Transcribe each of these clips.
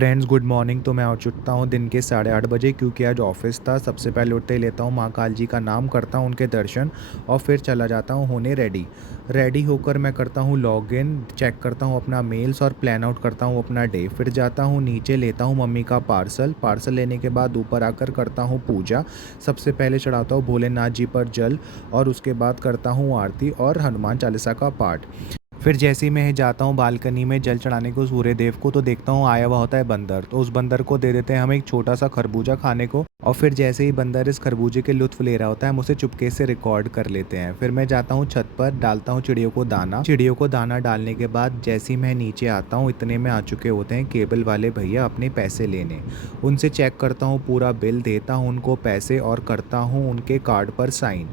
Friends good morning. तो मैं उठ चुकता हूँ दिन के 8:30 बजे, क्योंकि आज ऑफिस था। सबसे पहले उठते ही लेता हूँ महाकाल जी का नाम, करता हूँ उनके दर्शन और फिर चला जाता हूँ होने रेडी होकर मैं करता हूँ लॉगिन, चेक करता हूँ अपना मेल्स और प्लान आउट करता हूँ अपना डे। फिर जाता हूँ नीचे, लेता हूँ मम्मी का पार्सल लेने के बाद ऊपर आकर करता हूँ पूजा। सबसे पहले चढ़ाता हूँ भोलेनाथ जी पर जल और उसके बाद करता हूँ आरती और हनुमान चालीसा का पाठ। फिर जैसे ही मैं जाता हूँ बालकनी में जल चढ़ाने को सूर्य देव को, तो देखता हूँ आया हुआ होता है बंदर। तो उस बंदर को दे देते हैं हम एक छोटा सा खरबूजा खाने को, और फिर जैसे ही बंदर इस खरबूजे के लुत्फ ले रहा होता है हम उसे चुपके से रिकॉर्ड कर लेते हैं। फिर मैं जाता हूँ छत पर, डालता हूँ चिड़ियों को दाना डालने के बाद जैसे ही मैं नीचे आता हूँ इतने में आ चुके होते हैं केबल वाले भैया अपने पैसे लेने। उनसे चेक करता हूँ पूरा बिल, देता हूँ उनको पैसे और करता हूँ उनके कार्ड पर साइन।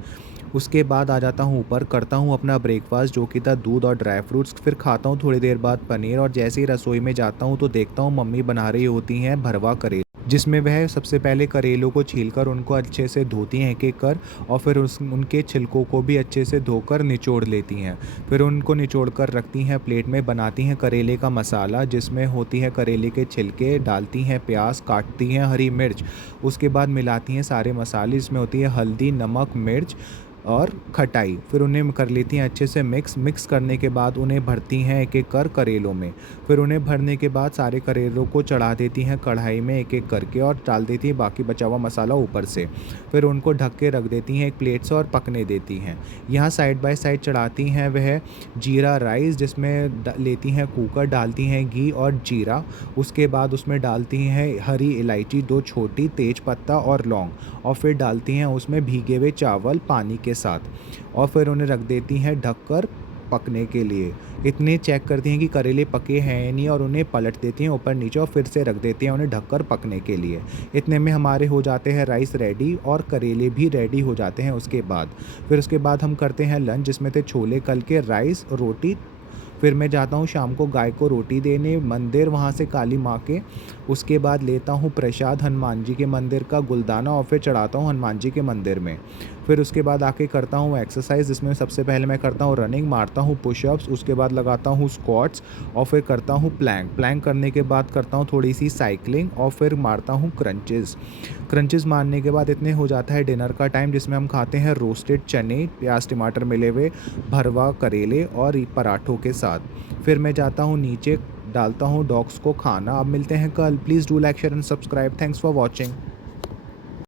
उसके बाद आ जाता हूँ ऊपर, करता हूँ अपना ब्रेकफास्ट जो कि था दूध और ड्राई फ्रूट्स। फिर खाता हूँ थोड़ी देर बाद पनीर, और जैसे ही रसोई में जाता हूँ तो देखता हूँ मम्मी बना रही होती हैं भरवा करेला, जिसमें वह सबसे पहले करेलों को छीलकर उनको अच्छे से धोती हैं एक-एक कर, और फिर उनके छिलकों को भी अच्छे से धोकर निचोड़ लेती हैं। फिर उनको निचोड़ कर रखती हैं प्लेट में, बनाती हैं करेले का मसाला जिसमें होती है करेले के छिलके, डालती हैं प्याज, काटती हैं हरी मिर्च। उसके बाद मिलाती हैं सारे मसाले, इसमें होती है हल्दी, नमक, मिर्च और खटाई। फिर उन्हें कर लेती हैं अच्छे से मिक्स करने के बाद उन्हें भरती हैं एक एक कर करेलों में। फिर उन्हें भरने के बाद सारे करेलों को चढ़ा देती हैं कढ़ाई में एक एक करके, और डाल देती हैं बाकी बचा हुआ मसाला ऊपर से। फिर उनको ढक के रख देती हैं एक प्लेट से और पकने देती हैं। यहाँ साइड बाय साइड चढ़ाती हैं वह जीरा राइस, जिसमें लेती हैं कुकर, डालती हैं घी और जीरा। उसके बाद उसमें डालती हैं हरी इलायची 2 छोटी, तेज पत्ता और लौंग, और फिर डालती हैं उसमें भीगे हुए चावल पानी के साथ, और फिर उन्हें रख देती हैं ढककर पकने के लिए। इतने चेक करती हैं कि करेले पके हैं या नहीं, और उन्हें पलट देती हैं ऊपर नीचे और फिर से रख देती हैं उन्हें ढककर पकने के लिए। इतने में हमारे हो जाते हैं राइस रेडी और करेले भी रेडी हो जाते हैं उसके बाद हम करते हैं लंच, जिसमें थे छोले कल के, राइस, रोटी। फिर मैं जाता हूँ शाम को गाय को रोटी देने मंदिर, वहाँ से काली माँ के। उसके बाद लेता हूँ प्रसाद हनुमान जी के मंदिर का गुलदाना, और फिर चढ़ाता हूँ हनुमान जी के मंदिर में। फिर उसके बाद आके करता हूँ एक्सरसाइज, जिसमें सबसे पहले मैं करता हूँ रनिंग, मारता हूँ पुशअप्स, उसके बाद लगाता हूँ स्क्वाट्स, और फिर करता हूँ प्लैंक करने के बाद करता हूँ थोड़ी सी साइकिलिंग, और फिर मारता हूँ क्रंचेस मारने के बाद इतने हो जाता है डिनर का टाइम, जिसमें हम खाते हैं रोस्टेड चने, प्याज टमाटर मिले हुए, भरवा करेले और पराठों के साथ। फिर मैं जाता हूँ नीचे, डालता हूँ डॉग्स को खाना। अब मिलते हैं कल। Please do like share and subscribe. Thanks for watching.